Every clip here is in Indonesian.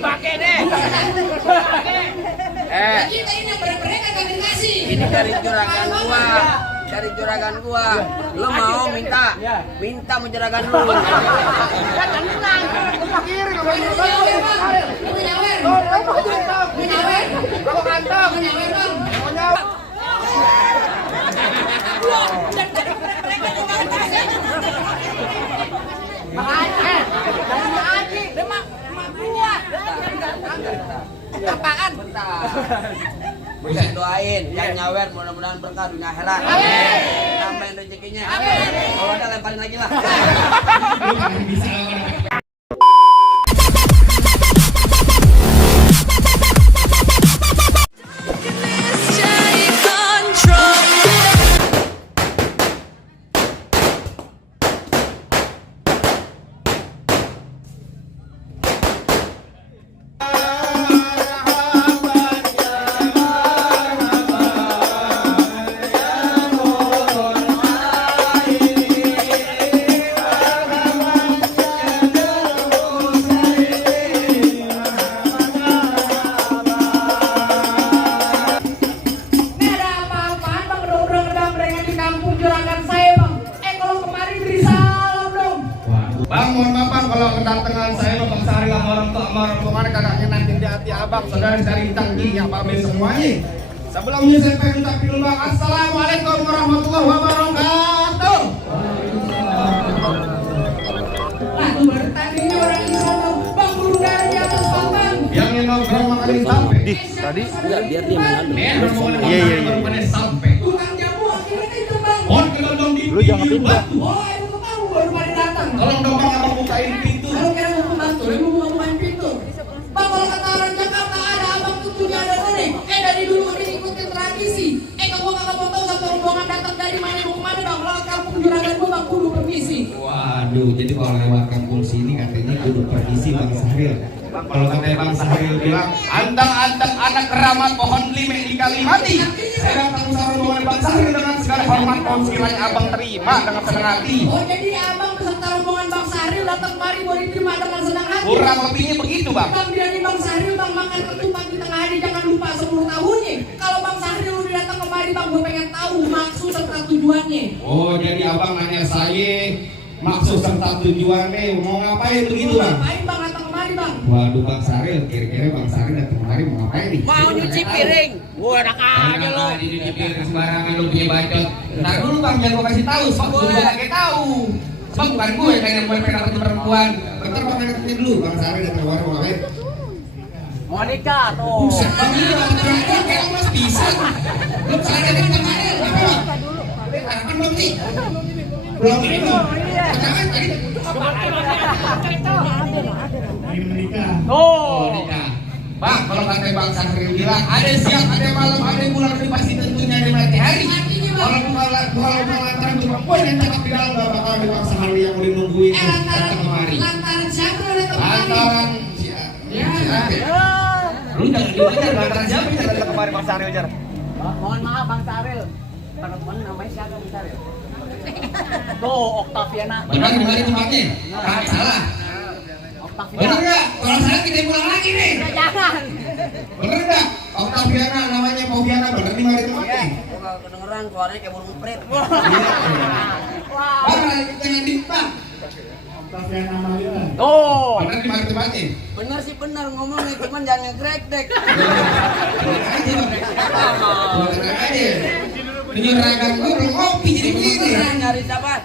Pakai deh. Kita ini yang mereka kami kasih. Ini dari juragan gua. Dari juragan gua. Lu mau minta mau juragan lu. Jangan pulang. Kiri. Menyawer. Bawa kantong. Apaan? Bisa doain, yang nyawer mudah-mudahan berkah dunia akhirat. Tambahin rezekinya. Kalau ada lemparin lagi lah. Bang, mohon maaf bang, kalau kedatangan saya Bang Sari sama orang tua kagaknya nanti di hati abang, saudara dari tangginya Pak semuanya. Sebelumnya saya pengen ucapin dulu bang, Assalamualaikum warahmatullahi wabarakatuh. Lalu bertandingnya orang Islam, bang bulu dari atas papan. Yang nongkrong makan sampai. Tadi Enggak, biar dia mengadu. Iya. Sampai. Tukang jamu akhirnya itu bang. Mohon kedondong di Lu jangan pintu, pindah. Bang. Oh, itu kamu baru pada datang. Tolong dong bang, abang bukain pintu. Kalau kira mau pembantu, lu mau bukain pintu. Bang, kalau kata orang Jakarta ada abang tentunya ada mana? Dari dulu udah ikutin tradisi. Kamu kagak mau tahu satu rombongan datang dari mana mau kemana bang? Lewat kampung juragan gua bang, kudu permisi. Waduh, jadi kalau lewat kampung sini katanya kudu permisi Bang Sahril. Kalau katanya Bang Sahril bilang, antang-antang anak keramat pohon lime di Kalimati. Saya datang ke rombongan Bang Sahril dengan segala hormat, mohon sekiranya abang terima dengan senang hati. Oh, jadi abang beserta rombongan Bang Sahril datang kemari mau diterima dengan senang hati. Kurang lebihnya begitu Bang. Bang bilangin Bang Sahril bang makan ketupat di tengah hari jangan lupa 10 tahunnya. Kalau Bang Sahril udah datang kemari bang, gue pengen tahu maksud serta tujuannya. Oh, jadi abang nanya saya maksud serta tujuannya mau ngapain begitu Bang? Ngapain bang datang kemari bang? Waduh Bang Sahril, kira-kira Bang Sahril datang kemari mau ngapain nih? Mau nyuci piring. Gua enak aja lo. Ini dipikir sembarangan lu punya bacot. Ntar dulu Bang, jangan gua kasih tahu, sebab gua juga lagi tahu. Sebab bukan gue pengen dapetin perempuan. Bentar Bang, deketin dulu Bang Sahril datang kemari mau ngapain? Mau nikah tuh. Buset Bang, ini Bang perempuan kayak mas bisa. Belum salah dari kemarin. Apa Bang? Harapan belum nih? Belum ini Bang. Jangan tadi. Tuh. Nikah. Bang, kalau kata Bang Sahril bilang ada siang, ada malam, ada bulan, ada pasti tentunya ada matahari. Kalau bukan lantaran perempuan yang cakep di dalam, gak bakal ada Bang Sahril yang udah nungguin datang kemari. Lantaran siapa udah datang kemari? Lantaran siapa? Lu jangan diwajar, lantaran siapa yang datang kemari Bang Sahril, Jar? Mohon maaf Bang Saril. Perempuan namanya siapa Bang Saril? Tuh, Octaviana. Benar di mana tempatnya? Kan salah. Octaviana. Benar nggak? Kalau salah kita pulang lagi nih. Jangan. Benar nggak? Octaviana namanya Octaviana, benar di mana tempatnya? Gua kedengeran suaranya kayak burung prit. Bang, jangan dipak. Tuh. Benar di mana tempatnya? Bener sih bener ngomongnya, cuman jangan ngegrek-dek. Bener aja. Penyeragan gue belum ngopi jadi begini. Nyari siapa?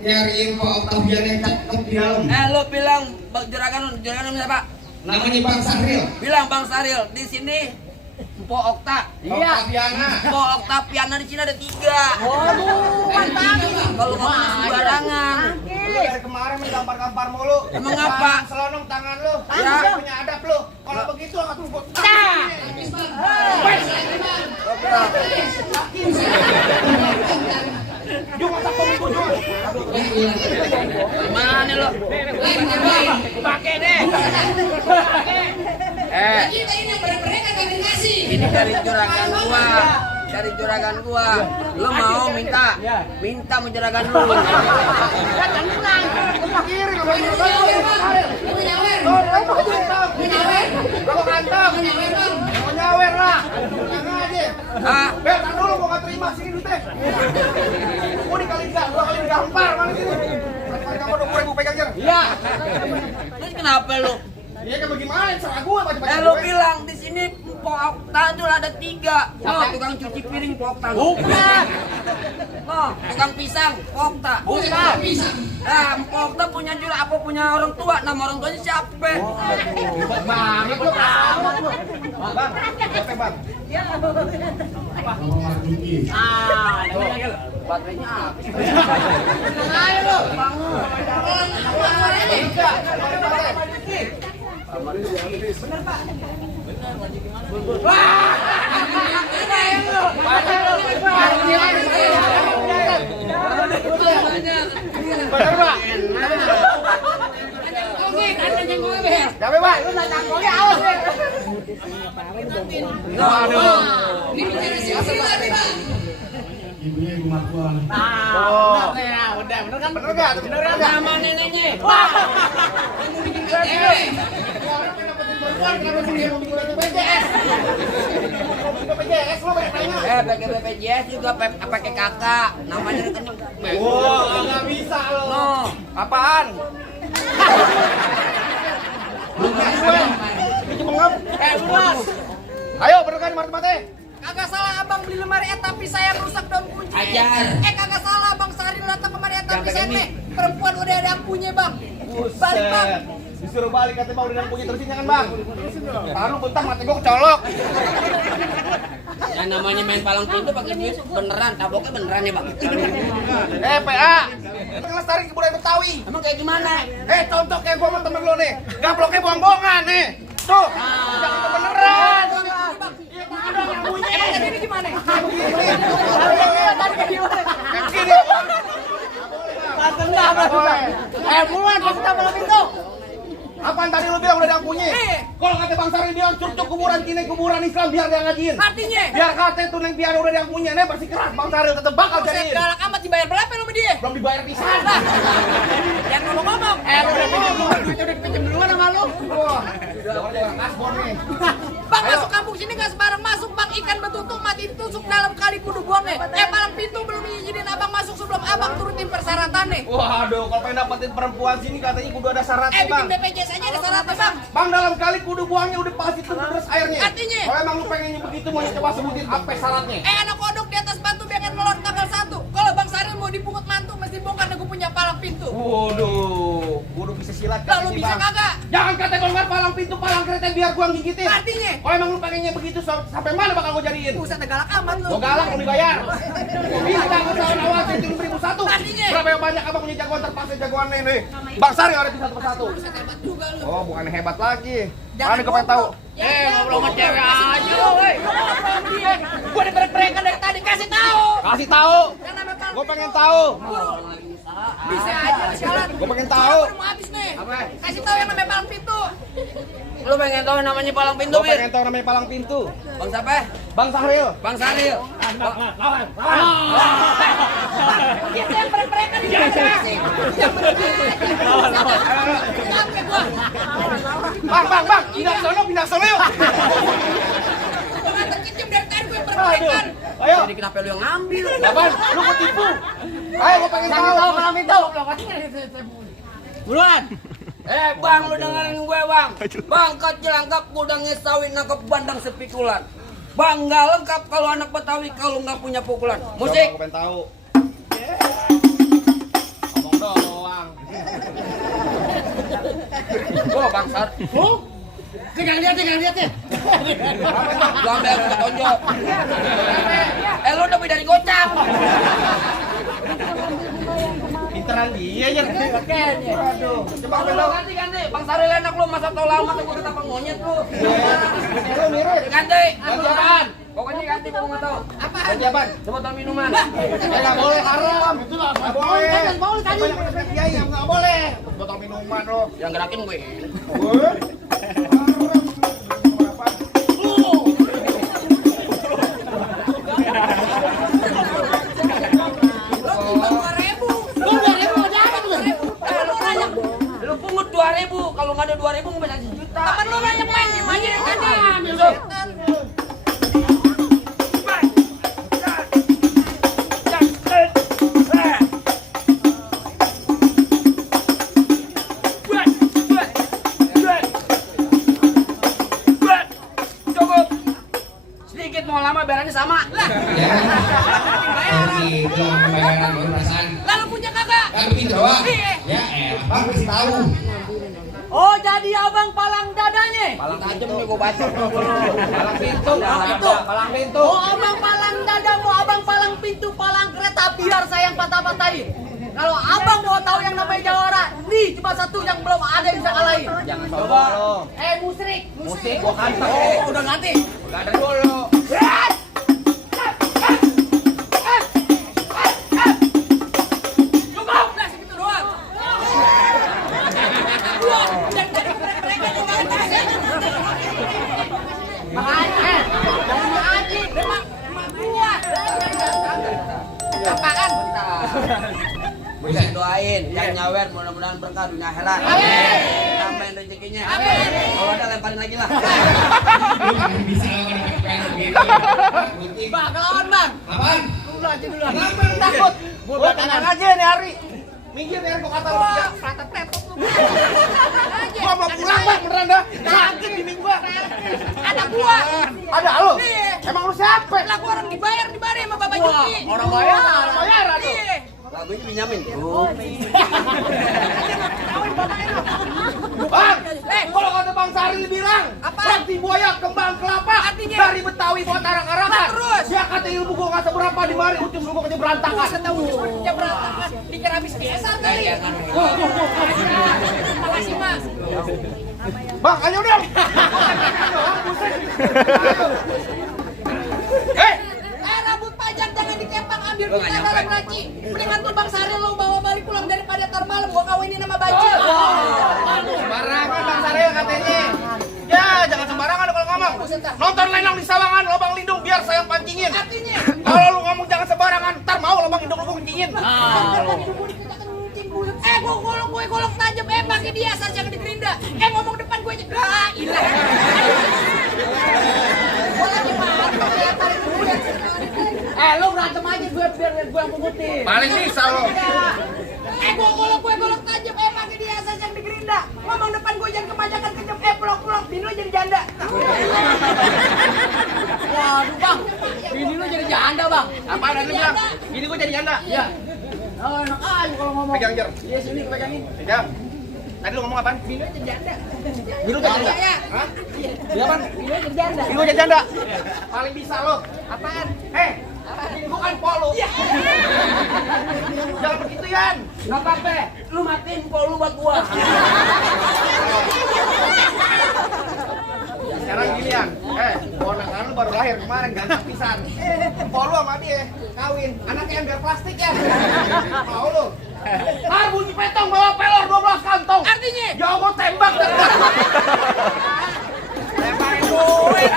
Nyari info Octaviana yang cakep di dalam. Lu bilang juragan siapa? Namanya Bang Sahril. Bilang Bang Saril, di sini Mpo Okta. Octaviana. Mpo Octaviana di sini ada 3. Waduh, mantap. Kalau ngomong sembarangan. Lu dari kemarin menggampar-gampar mulu. Emang apa? Selonong tangan lu. Ya. Lu punya adab lu. Kalau begitu enggak tuh. Mana lo? Pakai deh. Kita ini yang mereka kami kasih. Ini dari juragan gua. cari juragan gua. Lu mau minta? Minta mau juragan lu. Kiri lu main Lu nyawer. Lu nyawer. Kalau kantong. Mau nyawer lah. Jangan aja. Ah, Bel, tar dulu gua nggak terima sini duitnya. Gua dikali enggak, 2 kali digampar mana sini. Kali kamu 20.000 pegangnya. iya. Terus kenapa lu? Iya kan bagaimana? Serah gua baca-baca. Lu bilang di sini Pok Okta tuh ada 3. Oh, tukang cuci piring Pok Okta. Bukan. Oh, tukang pisang Pok Okta. Bukan pisang. Nah, Pok Okta punya apa punya orang tua? Nama orang tuanya siapa? Banget lu amat lu. Bang, berapa bang? Baterainya habis. Ayo lu. Bangun. Bener Pak? Gawe Pak, lu nak cangkolnya awas nih. Aduh. Ini bicara silsilah nih, Bang. Ibunya ibu mertua. Oh. Udah, bener kan? Bener enggak? Bener enggak? Nama neneknya. BPJS lu banyak tanya. Pakai BPJS juga pakai kakak. Namanya rekening. Wah, enggak bisa lo. No. Apaan? Bukan gue. Ini mengap. Luas. Ayo, bener kan mati-mati? Kagak salah abang beli lemari tapi saya rusak dan kunci. Ajar. Kagak salah abang Saril datang kemari tapi Jangan saya pakai nih perempuan udah ada yang punya bang. Balik bang. Disuruh balik katanya bang udah punya terusin jangan bang. Taruh bentar mati gua kecolok. Yang namanya main palang pintu pakai duit beneran, taboknya beneran ya bang. PA. Ngelestari kebudayaan Betawi. Emang kayak gimana? Contoh kayak gua sama temen lu nih. Gaploknya buang-buangan nih. Tuh. Jangan beneran. Ini gimana? Buruan, kita malam itu. Apaan tadi lu bilang udah ada yang punya? Kalau kata Bang Sari bilang cuk kuburan kini kuburan Islam biar dia ngajiin. Artinya? Biar kata itu neng biar udah ada yang punya, nih bersih keras Bang Sari tetep bakal Saya jadiin. galak amat dibayar berapa lu sama dia? Belum dibayar pisan. Jangan ngomong-ngomong. Udah pinjam Udah dipinjam duluan sama lu. Wah, udah kasbon nih. Bang masuk kampung sini nggak sembarang masuk bang, ikan betutuk mati ditusuk dalam kali kudu buangnya. Palang pintu belum izinin abang masuk sebelum abang turutin persyaratannya. Waduh, kalau pengen dapetin perempuan sini katanya kudu ada syaratnya Bikin bang. BPJS aja ada syaratnya bang. Bang dalam kali kudu buangnya udah pasti tuh terus airnya. Artinya? Kalau emang lu pengennya begitu mau coba sebutin apa syaratnya? Anak kodok di atas batu pengen ngelor tanggal 1. Kalau bang Saril mau dipungut mantu mesti bongkar gue punya palang pintu. Waduh, kudu bisa silat Lah lu bisa kagak? Jangan kata bongkar palang pintu, palang kereta biar gua gigitin. Artinya? Kalau emang lu pengennya begitu sampai mana bakal gua jadiin? Buset galak amat lu. Gua galak mau dibayar. Bisa usahawan awal itu 1.000 Artinya? Berapa yang banyak abang punya jagoan terpaksa jagoan nih. Bang Sari ada satu persatu. Buset hebat juga lu. Oh, bukan hebat lagi. Jangan Mana gue pengen tahu? ngobrol sama cewek aja lu, woi. Gua diberek-berekan dari tadi, kasih tahu. Kasih tahu. Yang namanya palang Gue pengen tahu. bisa aja sialan. Gue pengen tahu. Mau habis nih. Apa? Kasih tahu yang namanya palang pintu. Lu pengen tahu namanya palang pintu, Gue Bir? pengen tahu namanya palang pintu. Bang siapa? Bang Sahril. Bang Saril. Kita yang berek-berekan di generasi. Yang berek-berekan. Capek gua. Bang, pindah sono yuk. Pengantin kecil dari tadi gue berek-berekan. Ayo. Jadi kenapa lu yang ngambil? Bang, lu ketipu. Ayo, gue pengen tahu palang pintu. Buruan. Bang, lu dengerin gue bang. Bangkat jelangkap gudangnya sawit nangkep bandang sepikulan. Bang nggak lengkap kalau anak Betawi kalau nggak punya pukulan. Musik. Gue pengen tahu. Ngomong doang. Oh bangsat. Tinggal lihat ya. Lu ambil aku ketonjok. Lu udah dari gocap. Pinteran dia ya. Aduh. Coba Bang, lu ganti. Bang Saril enak lu masa tau lama tuh gue ketapa monyet lu. Lu mirip. Ganti. Apaan? Pokoknya ganti gua nggak tahu. Apa? Ganti apaan? Botol minuman. Nggak boleh haram. Itu lah. Nggak boleh. Nggak boleh tadi. Kiai nggak boleh. Botol minuman lo. Yang gerakin gue. Haram. nggak ada 2.000 mau bayar 1 juta. Temen lu banyak main game aja deh tadi. Setan. Cukup. Sedikit mau lama bayarannya sama. Ya. Seperti itu pembayaran baru perasaan. Lalu punya kagak? Kan begitu doang. Iya. Ya bang kasih tahu. Oh, jadi abang palang dadanya. Palang tajam nih gua baca. Palang pintu. Palang pintu. Oh, abang palang dada, mau abang palang pintu, palang kereta, biar saya yang patah-patahin. Kalau abang mau tahu yang namanya jawara, nih cuma satu yang belum ada yang bisa kalahin. Jangan sombong. Musrik. Musik gua kan. Oh, udah ganti. Enggak ada dulu. Cukup, nah segitu doang. Dua, dan dari mereka juga ada. Makanya, jangan mengaji, emak gua. Apaan? Bisa doain yang nyawer mudah-mudahan berkah dunia akhirat. Amin. Tambahin rezekinya. Amin. Kalau ada lemparin lagi lah. Lu kan bisa lawan PPKN begitu. Gunting. Bang, lawan bang. Apaan? Dulu aja dulu. Kenapa lu takut? Gua belakangan aja nih hari. Minggir nih gua kata lu. Wah, pratet tepok lu. Gua mau pulang bang beneran dah. Sakit ini gua. Ada gua. Ada lu? Iya. Emang lu siapa? Lah gua orang dibayar sama Bapak Wah, Juki. orang bayar, orang bayaran lu. Iya. Lagunya pinjamin. Bang, kalau kata Bang Saril bilang, Apa? roti buaya kembang kelapa Artinya? dari Betawi buat arang-arangan. Terus? Dia kata ilmu gua nggak seberapa di mari ucus lu gua berantakan. Saya tahu kerja berantakan dikira habis biasa kali. Makasih Mas. Bang, ayo dong. Rambut panjang jangan dikepang, ambil Lu nggak kita nyampe. dalam laci. Mendingan tuh Bang Saril lo bawa balik pulang daripada ntar malam gua kawinin sama Baji. Sembarangan Bang Saril katanya. Ya, jangan sembarangan kalau ngomong. Nonton lenong di Sawangan, lubang lindung biar saya yang pancingin. Artinya, Kalau lu ngomong jangan sembarangan, ntar mau lubang lindung lu pancingin. gue golok tajam, pakai dia asal jangan digerinda. Ngomong depan gue aja, ilah. Gue lagi marah, ya tarik gue. Lu berantem aja gue biar gue yang pungutin. Paling bisa lo. Gue golok tajam, pakai dia asal jangan digerinda. Ngomong depan gue jangan kebanyakan kejam, pulang, bini lu jadi janda. Waduh bang, bini lu jadi janda bang. Apa ada lu bilang? Gini gua jadi janda. Iya. Oh, enak aja kalau ngomong. Pegang jer. Iya sini pegangin. Pegang. Tadi lu ngomong apaan? Bini lu jadi janda. Bini lu jadi janda? Iya. Hah? Dia apaan? Bini lu jadi janda. Gini gua jadi janda. Paling bisa lo. Apaan? Ini bukan polo. Iya. Jangan begitu Yan. Gak apa-apa, lu matiin pol lu buat gua. Sekarang gini Yan. Ponakan lu baru lahir kemarin ganteng pisan. Polo sama dia kawin. Anaknya ember plastik ya. Mau lu? Ntar bunyi petong bawa pelor 12 kantong. Artinya? Ya gua tembak. Lemparin duit.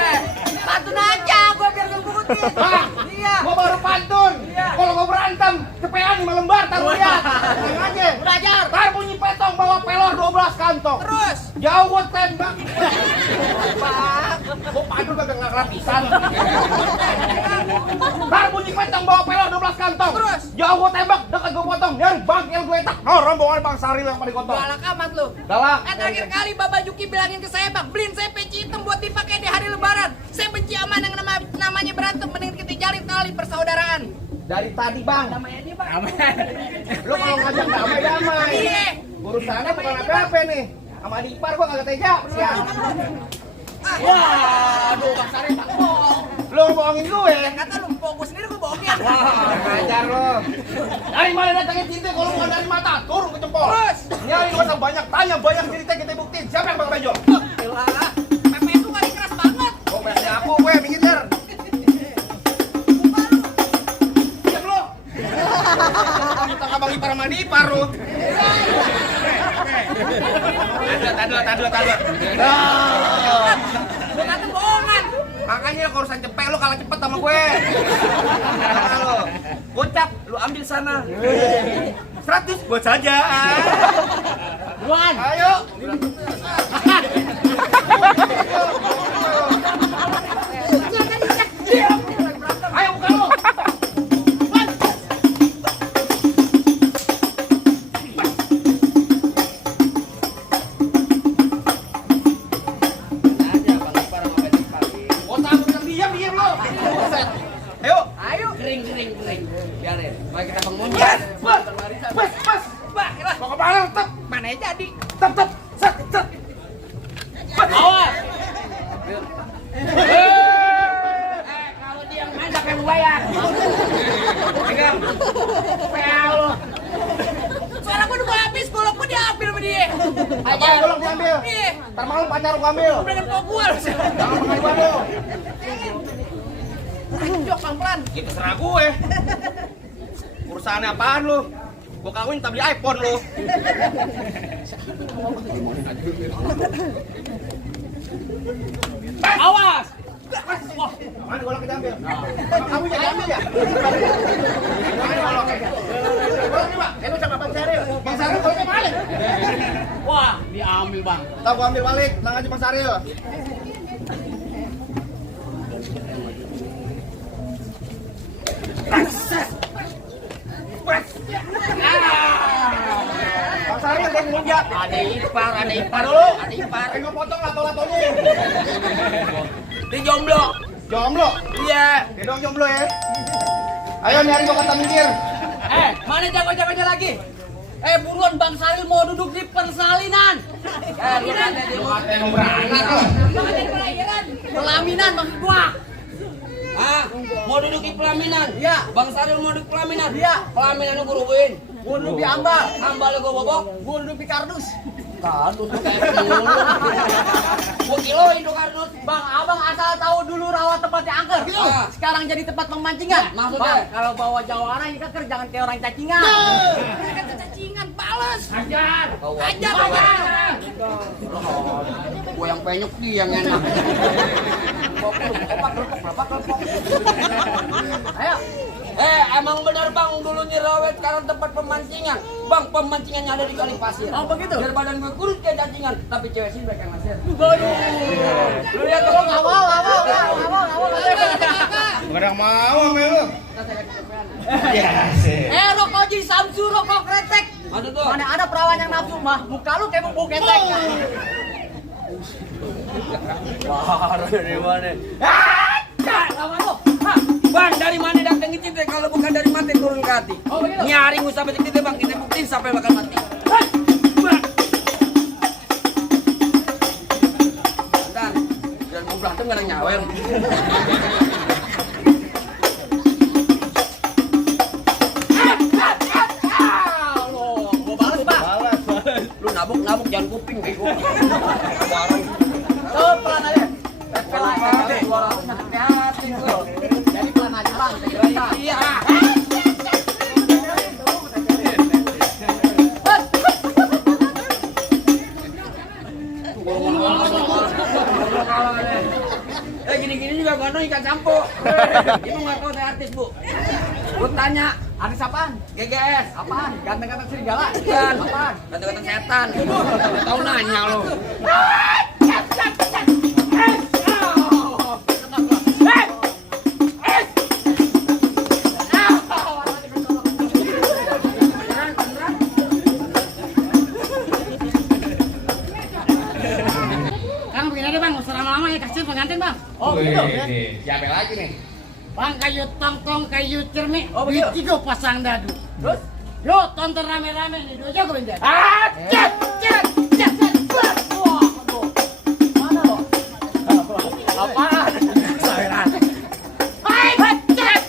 Pantun aja gua biar gak pungutin. Bang, Iya. gua baru pantun. Iya. Kalau gua berantem, cepean 5 lembar, tar lu lihat. Tenang aja. Udah ajar. Ntar bunyi petong bawa pelor 12 kantong. Terus? Jauh gua tembak. Gua pantun kagak ngelarang pisan. Ntar bunyi petong bawa pelor 12 kantong. Terus? Jauh gua tembak, dekat gua potong. Nyari bangkil gue tak. Oh, rombongan Bang Saril yang pada gotong. Galak amat lu. Galak. Terakhir kali Bapak Juki bilangin ke saya, Bang, beliin saya peci hitam buat dipakai di hari lebaran. Saya benci aman yang namanya berantem, mending kita jalin tali persaudaraan. Dari tadi Bang. Namanya dia, Bang. Lu kalau ngajak damai-damai. Iya. Urusannya bukan apa-apa nih. Sama adik ipar gua kagak tega. Siap. Waduh, Bang Saril tak bohong. Lu bohongin gue. Kata lu fokus sendiri gua bohongin. Ngajar lo. Dari mana datangnya cinta kalau bukan dari mata? Turun ke jempol. Terus? Nyari masa banyak tanya, banyak cerita kita buktiin. Siapa yang pakai benjol? Gila. Pepe itu kali keras banget. Oh, banyak nyapu gue, minggir jar. Diam lo. Kita kabang ipar sama ipar lo. Tadua. Lu kata bohongan. Makanya kalau urusan cepet lo kalah cepet sama gue. Mana lo? Gocap, lu ambil sana. 100 buat saja. Jagoan. Ayo. Ayo buka lu. Aja Bang Ipar sama Bang Ipar. Otak lu diam lu. Buset. Ayo. Ayo. Kering. Biarin. Mari kita pengunjung. Bas. Mau ke mana? Tep. Mana jadi? Tep. Set. Awas. Kalau dia yang main sampai lu bayar. Pegang. Peal lu. Soalnya gua udah habis, golok gua diambil sama dia. Apa golok diambil? Iya. Ntar malam pacar lu ambil. Udah dengan kok gua lu. Jangan mengajuan lu. Jok pelan-pelan. Ya terserah gue. Urusannya apaan lu? Gue kawin tak beli iPhone lu. Awas. Wah, Mana golok diambil? Kamu jadi ambil ya? Mana goloknya? Goloknya Pak? Lu sama Bang Saril. Bang Saril goloknya balik. wah, diambil, Bang. Tahu gua ambil balik, tenang aja Bang Saril. Bang Saril dia ngelunjak. Ada ipar dulu. Ada ipar. Ayo potong lato-latonya. Di jomblo. Jomblo. Iya. Dia dong jomblo ya. Ayo nyari gua kata mikir. Mana jago-jagonya lagi? Buruan Bang Saril mau duduk di persalinan. Lu kata dia mau Yang beranak loh. Pelaminan maksud gua. mau duduk di pelaminan. Iya. Bang Saril mau duduk pelaminan. Iya. Pelaminan gua rubuhin. Gua duduk di ambal. Ambal gua bobok. Gua duduk di kardus. Kardus tuh kayak dulu. Gua kiloin tuh kardus. Bang, abang asal tahu dulu rawa tempatnya angker. Ah. Sekarang jadi tempat pemancingan. Maksudnya? Bang, kalau bawa jawaran ini kan jangan kayak orang cacingan. Kata cacingan, bales. Ajar. Ajar. Gua yang penyok dia yang enak. Kelopak. Ayo. Emang benar Bang dulunya rawet sekarang tempat pemancingan. Bang, pemancingannya ada di kali pasir. Oh, begitu? Biar badan gue kurus kayak cacingan, tapi cewek sih mereka ngasir. Lu lihat kalau nggak mau. Gak ada yang mau sama lu. Ya sih. Rokok Ji Samsu, rokok kretek. Aduh tuh. Mana ada perawan yang nafsu mah, muka lu kayak bubuk ketek. Wah, dari mana? Lawan lu. Bang, dari mana datang itu teh kalau bukan dari mati turun ke hati. Oh, begitu? Nyaring gue sampai titik Bang, kita buktiin sampai bakal mati. Dan jangan mau berantem kadang nyawer. Gua balas, Bang. Lu nabuk jangan kuping bego. Tuh, pelan aja. Pelan aja. Hati-hati lu. Jadi pelan aja, Bang. Iya. Gini-gini juga gak ada ikan campo. Ibu nggak tahu saya artis bu. Lu tanya Artis apaan? GGS. Apaan? Ganteng-ganteng serigala? Bukan. Apaan? Kata-kata setan. Gak tahu nanya lu. Kang begini aja bang, usah lama-lama ya kasih pengantin bang. Oh, gitu. Siapa lagi nih? Bang kayu tongtong, kayu cermin, Oh, begitu. tiga pasang dadu. Terus? Yo tonton rame-rame nih, dua jago benjar. Cet. Wah, aduh. Mana lo? Apaan? Saweran. Hai, cet.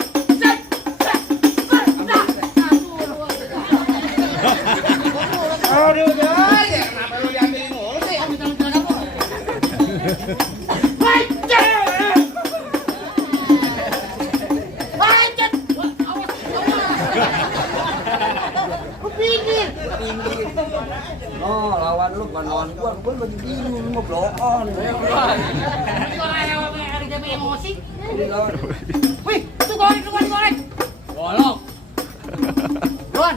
Aduh, Jar, ya kenapa lu diambilin mulu sih? Hai, cet. Hai, cet. Kupikir. Oh, lawan lu bukan lawan gua lagi bingung lu mau blow on. Ini kalau ada jam emosi. Ini lawan. Wih, itu goreng. Golok. Don.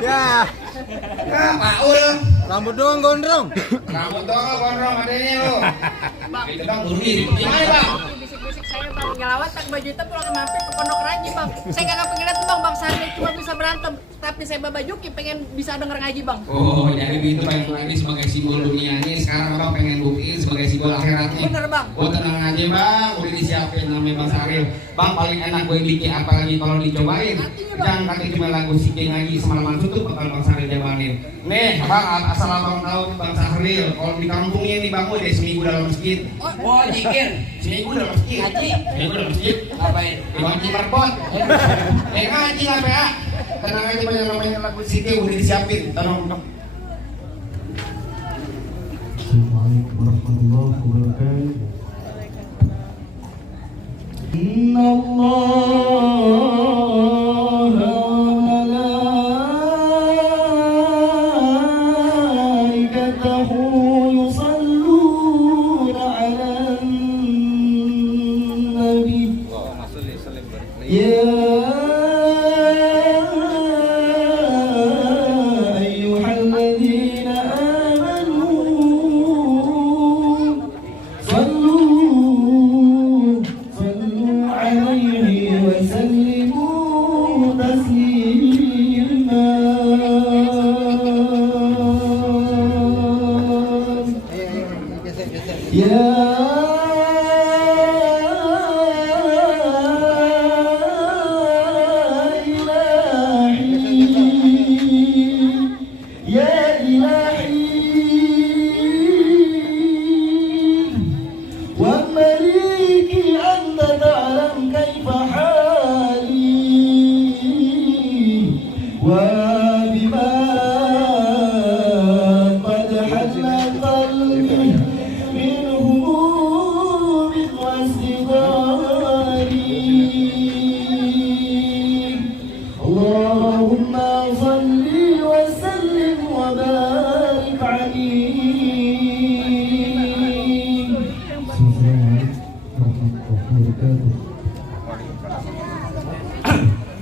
Ya. Ya, Paul. Rambut doang gondrong. Rambut doang gondrong adanya lu. Itu Bang Burdi. Gimana, Bang? Bisik-bisik saya bang ngelawat tak baju hitam pulang mampir ke Pondok Ranji bang. Saya kagak pengen lihat bang, bang Sari cuma bisa berantem, tapi saya Baba Juki pengen bisa denger ngaji bang. Oh, jadi begitu Bang. Ini sebagai simbol dunianya, sekarang Abang pengen buktiin sebagai simbol akhiratnya. Bener bang. Oh, tenang aja Bang, udah disiapin namanya Bang Saril. Bang paling enak gue bikin apalagi kalau dicobain. Jangan kata cuma lagu Sike ngaji semalaman tutup bakal Bang Saril jabanin. Nih, Bang, asal Abang tahu Bang Saril, kalau di kampungnya ini Bang udah seminggu dalam masjid. Oh, jikir. Seminggu dalam masjid. Ngaji. Seminggu dalam masjid. Ngapain? Ngaji marbot. Ngaji apa ya? Tenang aja banyak namanya lagu Sike udah disiapin. Tolong. Assalamualaikum warahmatullahi wabarakatuh. Inna Allah wa malaikatahu yusalluna 'alan nabi. Ya ayyuhalladzina amanu sallu alaihi wa sallimu taslima. Ya Allahumma salli wa sallim wa barik alaihi.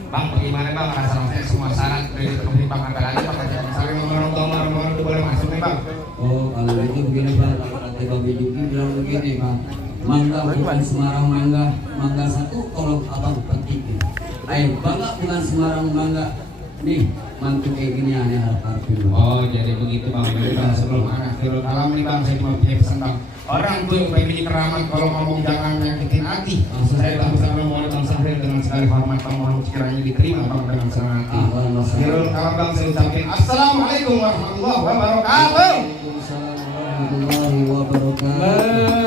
Bang, bagaimana Bang rasa-rasanya semua syarat dari Bang apa lagi Bang? Saling ngomong-ngomong itu boleh masuk nih Bang. Oh, kalau itu begini Bang, kata Bang Juki bilang begini Bang. Mangga bukan sembarang mangga, mangga satu tolong abang petikin. Ayo, bangga bukan sembarang mangga. Nih, mantu kayak gini aneh harap-harapin. Oh, jadi begitu Bang. Jadi Bang sebelum akhirul kalam nih Bang, saya cuma punya pesan Bang. Orang tuh yang pengen keramat kalau ngomong jangan nyakitin hati. Saya Bang sama mohon Bang Sahril dengan segala hormat Bang mohon sekiranya diterima Bang dengan senang hati. Akhirul kalam Bang saya ucapin Assalamualaikum warahmatullahi wabarakatuh. Waalaikumsalam warahmatullahi wabarakatuh.